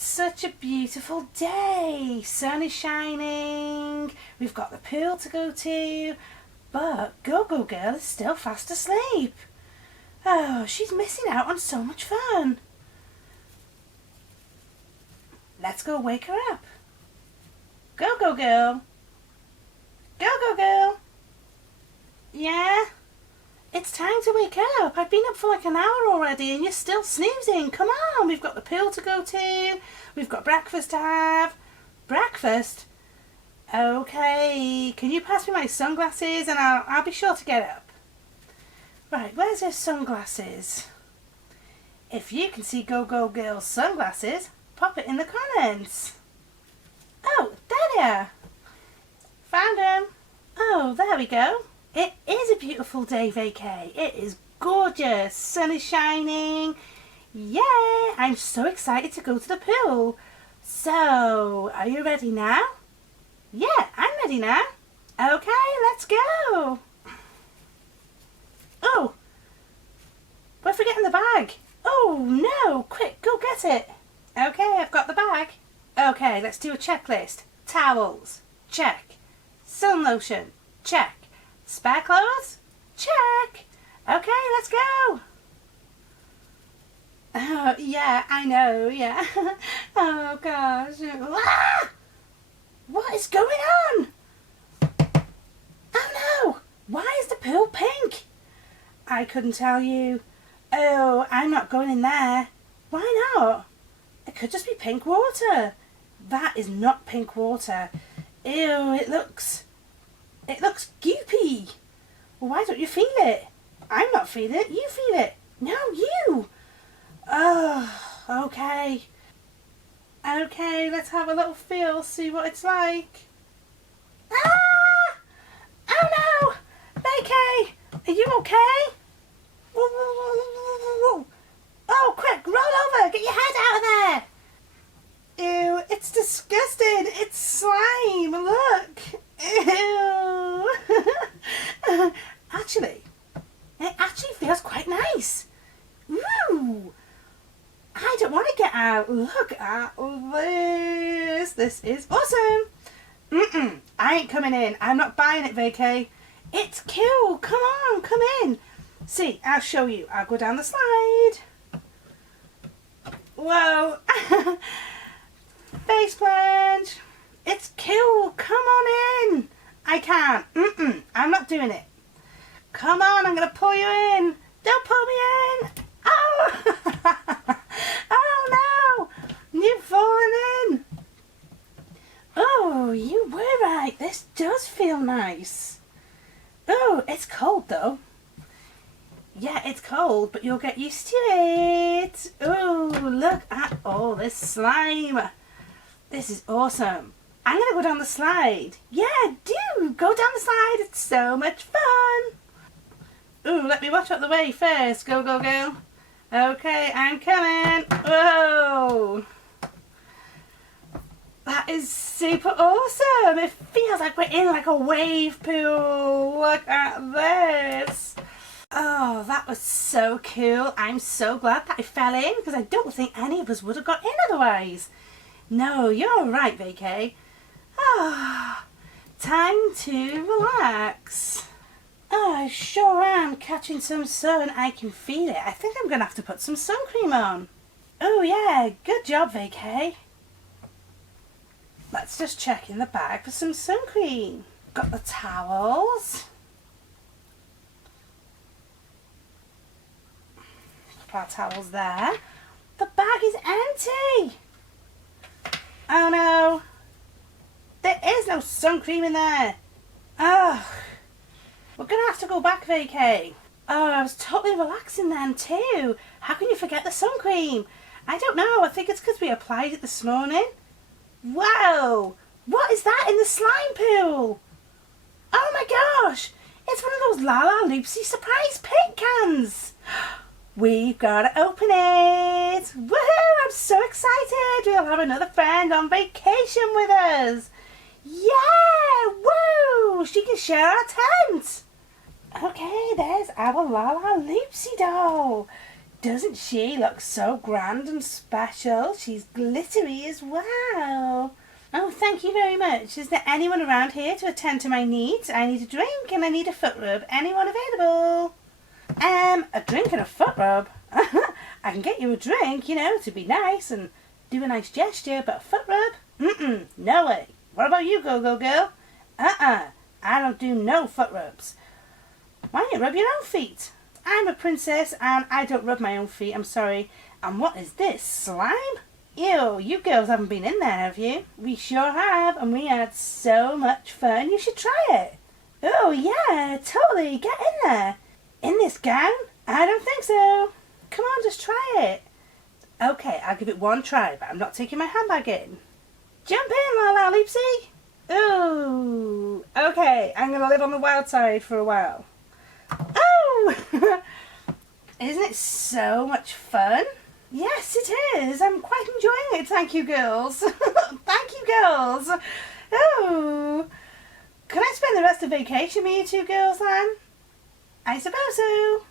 It's such a beautiful day. Sun is shining. We've got the pool to go to. But Go-Go Girl is still fast asleep. Oh, she's missing out on so much fun. Let's go wake her up. Go-Go Girl. Go-Go Girl. Yeah? It's time to wake up. I've been up for like an hour already and you're still snoozing. Come on, we've got the pool to go to. We've got breakfast to have. Breakfast? Okay, can you pass me my sunglasses and I'll be sure to get up. Right, where's her sunglasses? If you can see Go-Go Girl's sunglasses, pop it in the comments. Oh, there they are. Found them. Oh, there we go. It is a beautiful day, vacay. It is gorgeous. Sun is shining. Yeah, I'm so excited to go to the pool. So, are you ready now? Yeah, I'm ready now. Okay, let's go. Oh, we're forgetting the bag. Oh no, quick, go get it. Okay, I've got the bag. Okay, let's do a checklist. Towels, check. Sun lotion, check. Spare clothes, check. Okay, let's go. Oh, yeah, I know, yeah. Oh gosh. Ah! What is going on? Oh no! Why is the pool pink? I couldn't tell you. Oh, I'm not going in there. Why not? It could just be pink water. That is not pink water. Ew, it looks goopy. Well, why don't you feel it? I'm not feeling it. You feel it. No, you. Oh, okay. Okay, let's have a little feel, see what it's like. Ah! Oh no! Vacay! Are you okay? Oh, quick, roll over! Get your head out of there! Ew, it's disgusting! It's slime! Look! Ew! It actually feels quite nice. Woo! I don't want to get out. Look at this. This is awesome. I ain't coming in. I'm not buying it, vacay. It's cool. Come on, come in. See, I'll show you. I'll go down the slide. Whoa. Face plunge. It's cool. Come on in. I can't. I'm not doing it. Come on, I'm going to pull you in. Don't pull me in. Oh. Oh no. You've fallen in. Oh, you were right. This does feel nice. Oh, it's cold though. Yeah, it's cold, but you'll get used to it. Oh, look at all this slime. This is awesome. I'm going to go down the slide. Yeah, do. Go down the slide. It's so much fun. Ooh, let me watch out the way first. Go, go, go. Okay, I'm coming. Whoa. That is super awesome. It feels like we're in like a wave pool. Look at this. Oh, that was so cool. I'm so glad that I fell in because I don't think any of us would have got in otherwise. No, you're right, vacay. Ah, time to relax. Oh, I sure am catching some sun. I can feel it. I think I'm going to have to put some sun cream on. Oh yeah, good job, vacay. Let's just check in the bag for some sun cream. Got the towels. Put our towels there. The bag is empty. Oh no. There is no sun cream in there. Oh. We're going to have to go back, vacay. Oh, I was totally relaxing then too. How can you forget the sun cream? I don't know. I think it's because we applied it this morning. Whoa! What is that in the slime pool? Oh my gosh! It's one of those La La Loopsy surprise paint cans. We've got to open it. Woohoo! I'm so excited. We'll have another friend on vacation with us. Yeah! Woo! She can share our tent. Okay, there's our La La Loopsy doll. Doesn't she look so grand and special? She's glittery as well. Oh, thank you very much. Is there anyone around here to attend to my needs? I need a drink and I need a foot rub. Anyone available? A drink and a foot rub? I can get you a drink, you know, to be nice and do a nice gesture, but a foot rub? No way. What about you, go-go girl? I don't do no foot rubs. Why don't you rub your own feet? I'm a princess and I don't rub my own feet, I'm sorry. And what is this, slime? Ew, you girls haven't been in there, have you? We sure have, and we had so much fun. You should try it. Oh yeah, totally, get in there. In this gown? I don't think so. Come on, just try it. Okay, I'll give it one try, but I'm not taking my handbag in. Jump in, La La Loopsy. Ooh, okay, I'm going to live on the wild side for a while. Oh! Isn't it so much fun? Yes, it is. I'm quite enjoying it. Thank you, girls. Thank you, girls. Oh, can I spend the rest of vacation with you two girls, then? I suppose so.